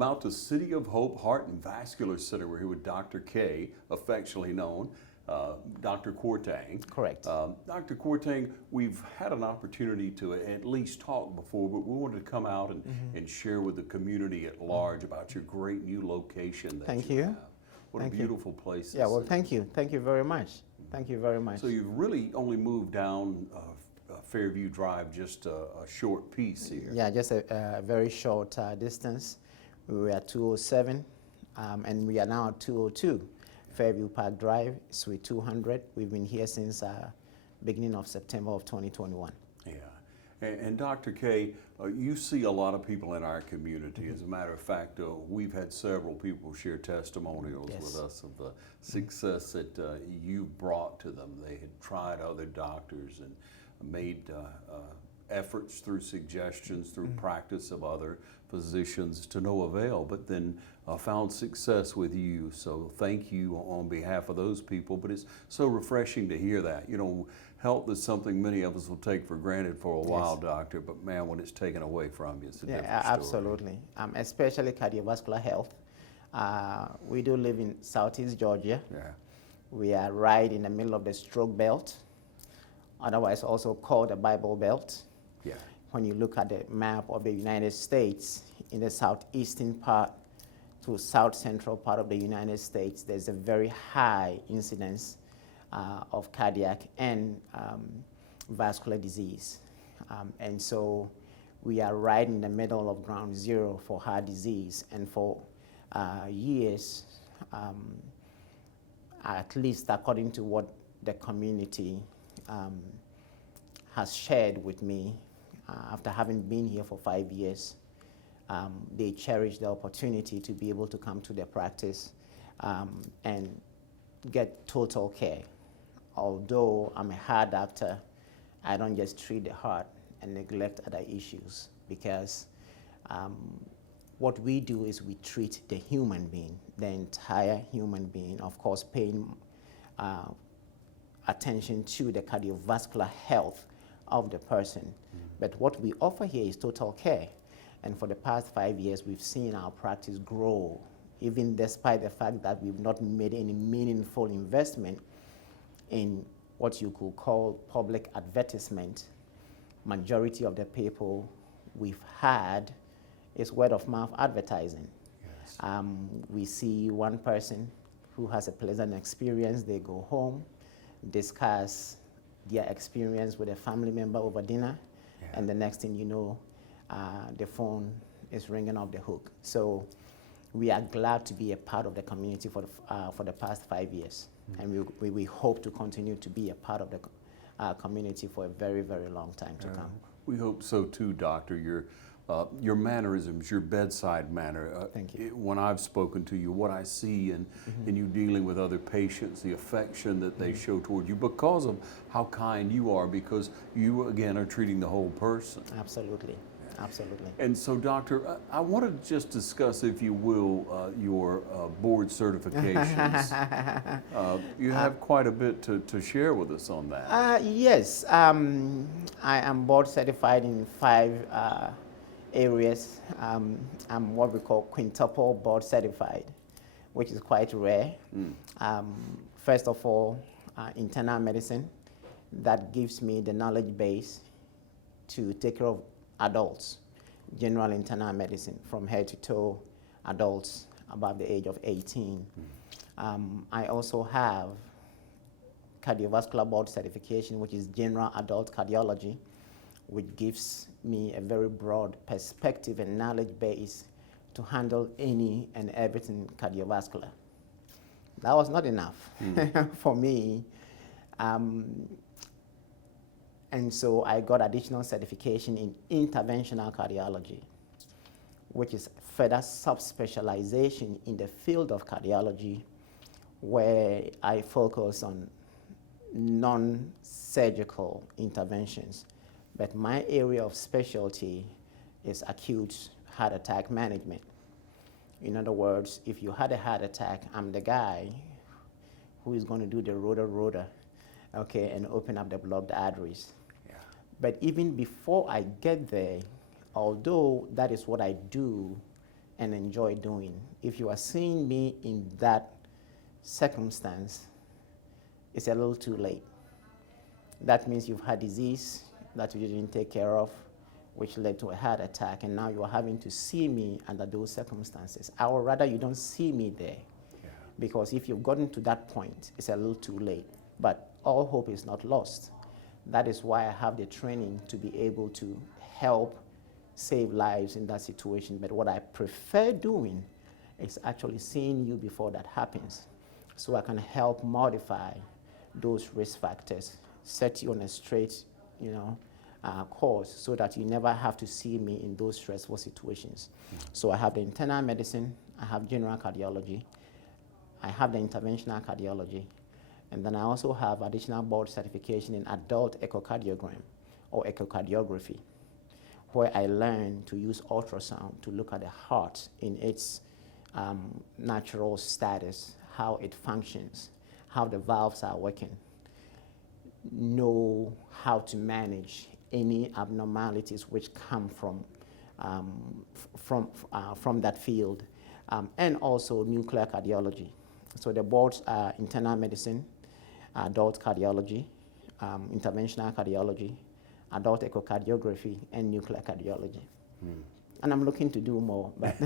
welcome out to City of Hope Heart and Vascular Center. We're here with Dr. K, affectionately known, Dr. Kwarteng. Correct. Dr. Kwarteng, we've had an opportunity to at least talk before, but we wanted to come out and share with the community at large about your great new location that Thank you you. have. What a beautiful place. Yeah, well, thank you. Thank you very much. Thank you very much. So you've really only moved down Fairview Drive just a short piece here. Yeah, just a very short distance. We were at 207, and we are now at 202. Fairview Park Drive, Suite 200. We've been here since beginning of September of 2021. Yeah, and Dr. K, you see a lot of people in our community. As a matter of fact, we've had several people share testimonials with us of the success that you brought to them. They had tried other doctors and made efforts through suggestions, through practice of other physicians to no avail, but then found success with you. So thank you on behalf of those people. But it's so refreshing to hear that. You know, health is something many of us will take for granted for a while, doctor, but man, when it's taken away from you, it's a different story. Absolutely. Especially cardiovascular health. We do live in Southeast Georgia. Yeah. We are right in the middle of the stroke belt, otherwise also called the Bible Belt. Yeah. When you look at the map of the United States, in the southeastern part to south central part of the United States, there's a very high incidence of cardiac and vascular disease. And so we are right in the middle of ground zero for heart disease. And for years, at least according to what the community has shared with me, after having been here for 5 years, they cherish the opportunity to be able to come to their practice and get total care. Although I'm a heart doctor, I don't just treat the heart and neglect other issues, because what we do is we treat the human being, the entire human being, of course paying attention to the cardiovascular health of the person. But what we offer here is total care. And for the past 5 years, we've seen our practice grow, even despite the fact that we've not made any meaningful investment in what you could call public advertisement. Majority of the people we've had is word of mouth advertising. Yes. We see one person who has a pleasant experience, they go home, discuss their experience with a family member over dinner, and the next thing you know, the phone is ringing off the hook. So we are glad to be a part of the community for the past 5 years. And we hope to continue to be a part of the community for a very, very long time to come. We hope so too, Doctor. Your mannerisms, your bedside manner. Thank you. When I've spoken to you, what I see in you dealing with other patients, the affection that they show toward you because of how kind you are, because you, again, are treating the whole person. Absolutely. Absolutely. And so, Doctor, I want to just discuss, if you will, your board certifications. You have quite a bit to share with us on that. Yes. I am board certified in 5 areas. I'm what we call quintuple board certified, which is quite rare. First of all, internal medicine. That gives me the knowledge base to take care of adults, general internal medicine, from head to toe, adults above the age of 18. I also have cardiovascular board certification, which is general adult cardiology, which gives me a very broad perspective and knowledge base to handle any and everything cardiovascular. That was not enough for me. And so I got additional certification in interventional cardiology, which is further subspecialization in the field of cardiology, where I focus on non-surgical interventions. But my area of specialty is acute heart attack management. In other words, if you had a heart attack, I'm the guy who is going to do the rotor, okay, and open up the blocked arteries. But even before I get there, although that is what I do and enjoy doing. If you are seeing me in that circumstance, it's a little too late. That means you've had disease that you didn't take care of, which led to a heart attack, and now you're having to see me under those circumstances. I would rather you don't see me there, because if you've gotten to that point, it's a little too late. But all hope is not lost. That is why I have the training to be able to help save lives in that situation. But what I prefer doing is actually seeing you before that happens, so I can help modify those risk factors, set you on a straight, course, so that you never have to see me in those stressful situations. So I have the internal medicine, I have general cardiology, I have the interventional cardiology, and then I also have additional board certification in adult echocardiogram or echocardiography, where I learn to use ultrasound to look at the heart in its natural status, how it functions, how the valves are working, know how to manage any abnormalities which come from that field, and also nuclear cardiology. So the boards are internal medicine, adult cardiology, interventional cardiology, adult echocardiography, and nuclear cardiology. And I'm looking to do more. But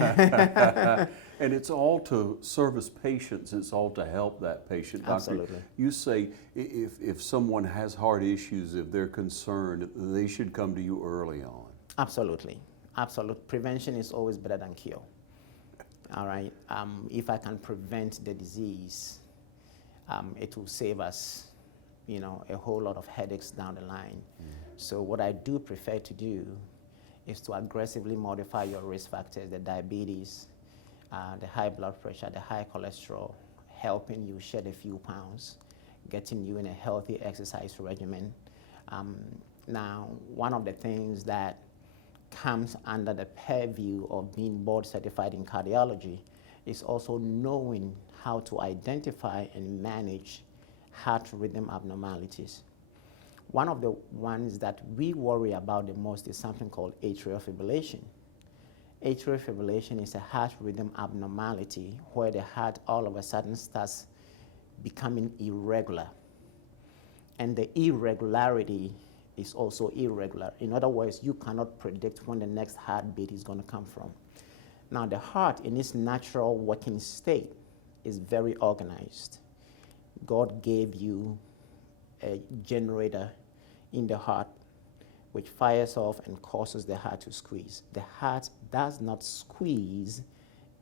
and it's all to service patients. It's all to help that patient. Absolutely. Doctor, you say if someone has heart issues, if they're concerned, they should come to you early on. Absolutely. Absolute. Prevention is always better than cure. All right. If I can prevent the disease, it will save us, a whole lot of headaches down the line. So what I do prefer to do is to aggressively modify your risk factors, the diabetes, the high blood pressure, the high cholesterol, helping you shed a few pounds, getting you in a healthy exercise regimen. Now, one of the things that comes under the purview of being board certified in cardiology is also knowing how to identify and manage heart rhythm abnormalities. One of the ones that we worry about the most is something called atrial fibrillation. Atrial fibrillation is a heart rhythm abnormality where the heart all of a sudden starts becoming irregular. And the irregularity is also irregular. In other words, you cannot predict when the next heartbeat is going to come from. Now, the heart in its natural working state is very organized. God gave you a generator in the heart which fires off and causes the heart to squeeze. The heart does not squeeze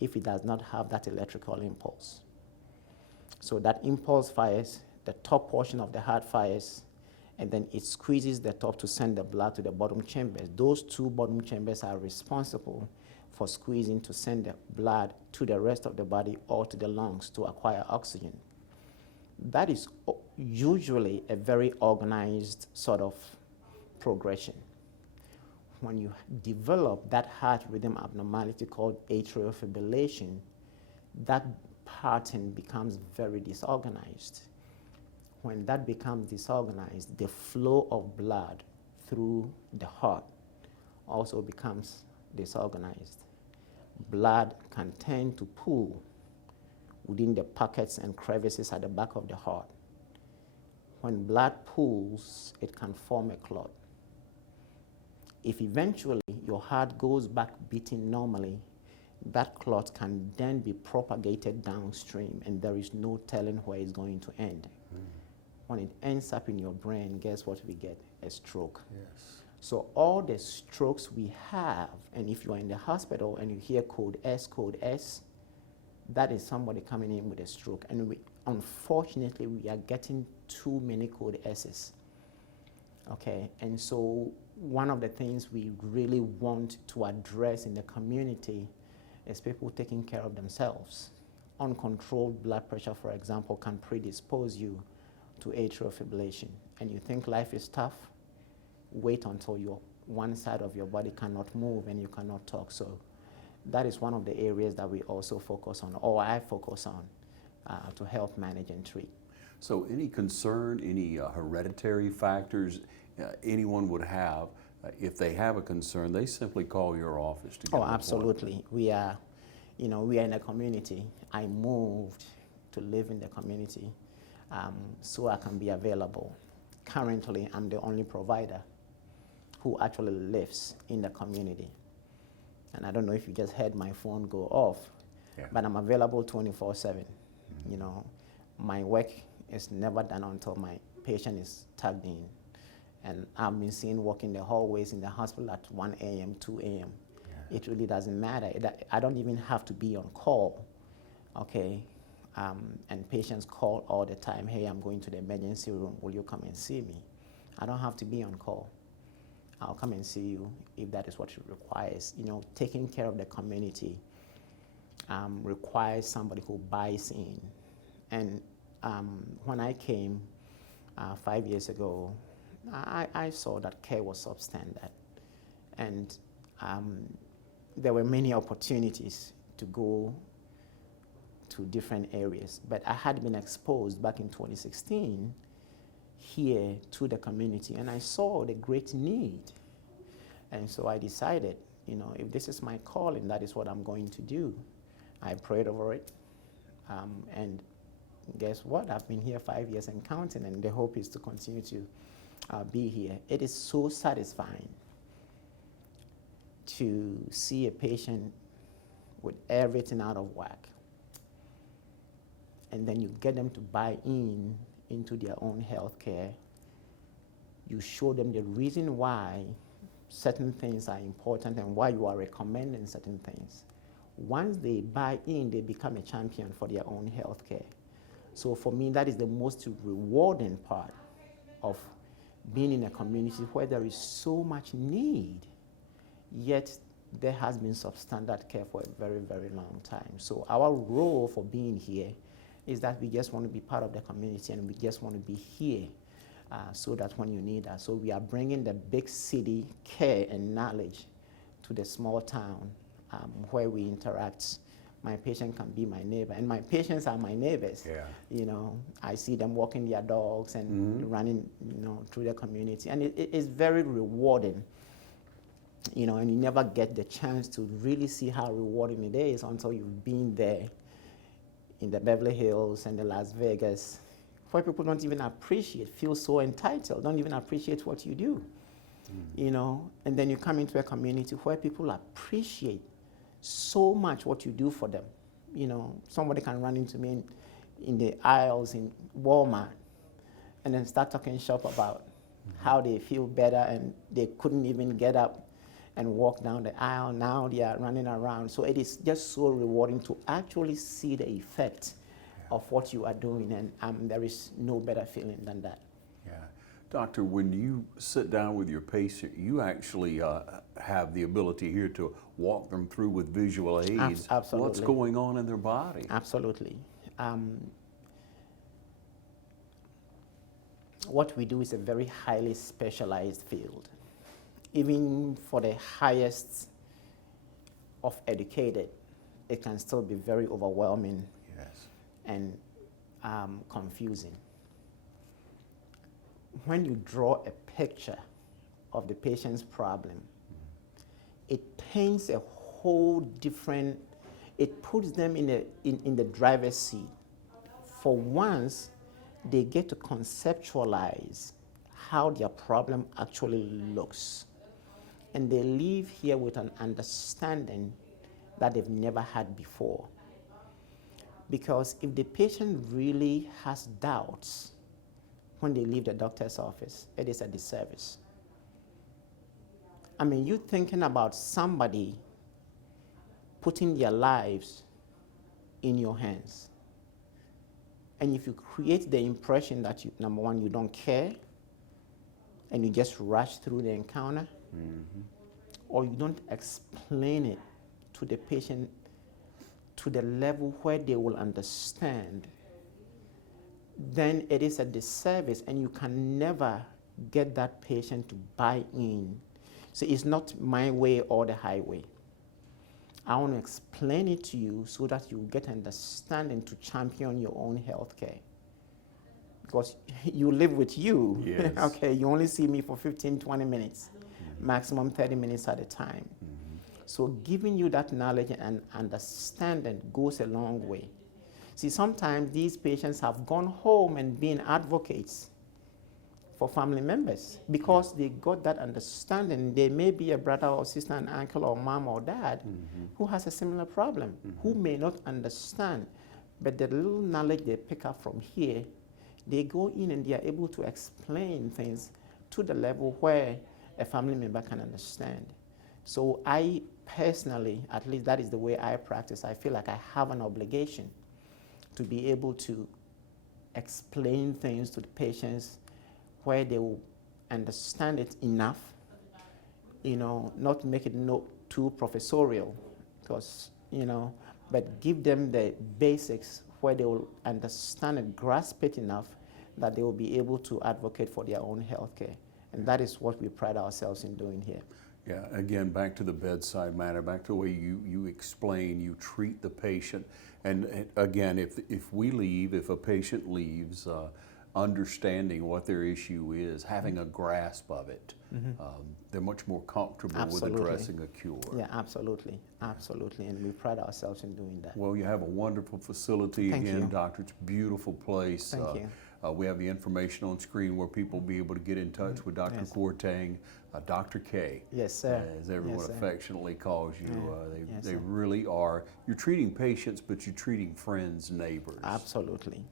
if it does not have that electrical impulse. So that impulse fires, the top portion of the heart fires, and then it squeezes the top to send the blood to the bottom chambers. Those two bottom chambers are responsible for squeezing to send the blood to the rest of the body or to the lungs to acquire oxygen. That is usually a very organized sort of progression. When you develop that heart rhythm abnormality called atrial fibrillation, that pattern becomes very disorganized. When that becomes disorganized, the flow of blood through the heart also becomes disorganized. Blood can tend to pool within the pockets and crevices at the back of the heart. When blood pools, it can form a clot. If eventually your heart goes back beating normally, that clot can then be propagated downstream, and there is no telling where it's going to end. When it ends up in your brain, guess what we get? A stroke. Yes. So all the strokes we have, and if you're in the hospital and you hear code S, that is somebody coming in with a stroke. And unfortunately, we are getting too many code S's. Okay, and so one of the things we really want to address in the community is people taking care of themselves. Uncontrolled blood pressure, for example, can predispose you to atrial fibrillation. And you think life is tough? Wait until one side of your body cannot move and you cannot talk. So that is one of the areas that we also focus on, or I focus on, to help manage and treat. So any concern, any hereditary factors anyone would have, if they have a concern, they simply call your office to get Oh, absolutely. We are we are in a community. I moved to live in the community so I can be available. Currently, I'm the only provider who actually lives in the community. And I don't know if you just heard my phone go off, but I'm available 24/7. My work is never done until my patient is tagged in. And I've been seen walking the hallways in the hospital at 1 a.m., 2 a.m. It really doesn't matter. I don't even have to be on call, okay? And patients call all the time, hey, I'm going to the emergency room, will you come and see me? I don't have to be on call. I'll come and see you if that is what it requires. Taking care of the community requires somebody who buys in. And when I came 5 years ago, I saw that care was substandard. And there were many opportunities to go to different areas. But I had been exposed back in 2016 here to the community, and I saw the great need. And so I decided, if this is my calling, that is what I'm going to do. I prayed over it, and guess what? I've been here 5 years and counting, and the hope is to continue to be here. It is so satisfying to see a patient with everything out of whack, and then you get them to buy into their own health care. You show them the reason why certain things are important and why you are recommending certain things. Once they buy in, they become a champion for their own health care. So for me, that is the most rewarding part of being in a community where there is so much need, yet there has been substandard care for a very, very long time. So our role for being here is that we just want to be part of the community, and we just want to be here so that when you need us. So we are bringing the big city care and knowledge to the small town where we interact. My patient can be my neighbor, and my patients are my neighbors. I see them walking their dogs and running, through the community, and it is very rewarding. And you never get the chance to really see how rewarding it is until you've been there in the Beverly Hills and the Las Vegas, where people don't even appreciate, feel so entitled, don't even appreciate what you do. And then you come into a community where people appreciate so much what you do for them. Somebody can run into me in the aisles in Walmart and then start talking shop about how they feel better, and they couldn't even get up and walk down the aisle. Now they are running around. So it is just so rewarding to actually see the effect of what you are doing, and there is no better feeling than that. Yeah. Doctor, when you sit down with your patient, you actually have the ability here to walk them through with visual aids Absolutely. what's going on in their body. Absolutely. What we do is a very highly specialized field. Even for the highest of educated, it can still be very overwhelming and confusing. When you draw a picture of the patient's problem, it paints a whole different, it puts them in the driver's seat. For once, they get to conceptualize how their problem actually looks. And they leave here with an understanding that they've never had before. Because if the patient really has doubts when they leave the doctor's office, it is a disservice. I mean, you're thinking about somebody putting their lives in your hands. And if you create the impression that, number one, you don't care, and you just rush through the encounter, or you don't explain it to the patient to the level where they will understand, then it is a disservice, and you can never get that patient to buy in. So it's not my way or the highway. I want to explain it to you so that you get understanding to champion your own health care. Because you live with you. Yes. Okay, you only see me for 15, 20 minutes, maximum 30 minutes at a time. So giving you that knowledge and understanding goes a long way. See, sometimes these patients have gone home and been advocates for family members because they got that understanding. There may be a brother or sister, an uncle or mom or dad who has a similar problem, who may not understand, but the little knowledge they pick up from here, they go in and they are able to explain things to the level where a family member can understand. So I personally, at least that is the way I practice, I feel like I have an obligation to be able to explain things to the patients where they will understand it enough, not make it too professorial, because, but give them the basics where they will understand and grasp it enough that they will be able to advocate for their own health care. And that is what we pride ourselves in doing here. Yeah, again, back to the bedside manner, back to the way you explain, you treat the patient. And again, if a patient leaves, understanding what their issue is, having a grasp of it, they're much more comfortable with addressing a cure. Yeah, absolutely, absolutely, and we pride ourselves in doing that. Well, you have a wonderful facility. Thank again, you. Doctor. It's a beautiful place. Thank you. We have the information on screen where people will be able to get in touch with Dr. Yes. Kwarteng, Dr. K. Yes, sir. As everyone Yes, sir. affectionately calls you. Yes, They sir. really are. You're treating patients, but you're treating friends, neighbors. Absolutely.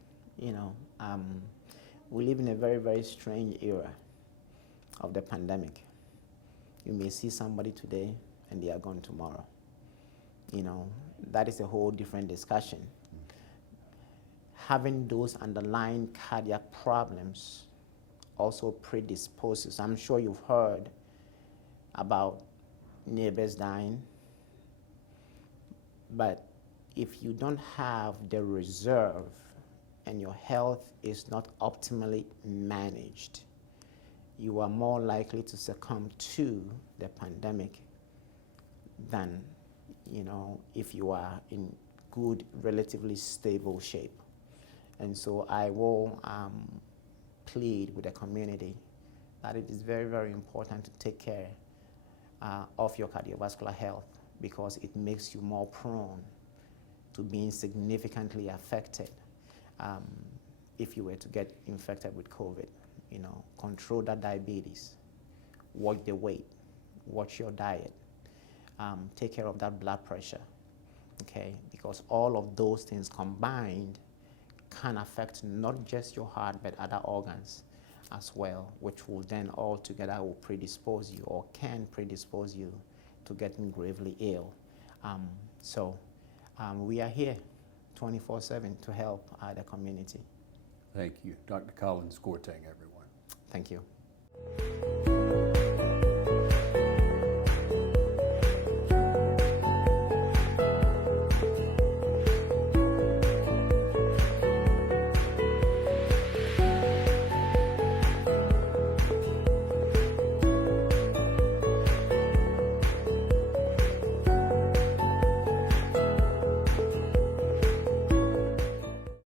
We live in a very, very strange era of the pandemic. You may see somebody today and they are gone tomorrow. That is a whole different discussion. Having those underlying cardiac problems also predisposes. I'm sure you've heard about neighbors dying, but if you don't have the reserve and your health is not optimally managed, you are more likely to succumb to the pandemic than, if you are in good, relatively stable shape. And so I will plead with the community that it is very, very important to take care of your cardiovascular health, because it makes you more prone to being significantly affected if you were to get infected with COVID. Control that diabetes, watch the weight, watch your diet, take care of that blood pressure, okay? Because all of those things combined can affect not just your heart, but other organs as well, which will then altogether will predispose you or can predispose you to getting gravely ill. We are here 24/7 to help the community. Thank you. Dr. Collins Kwarteng, everyone. Thank you.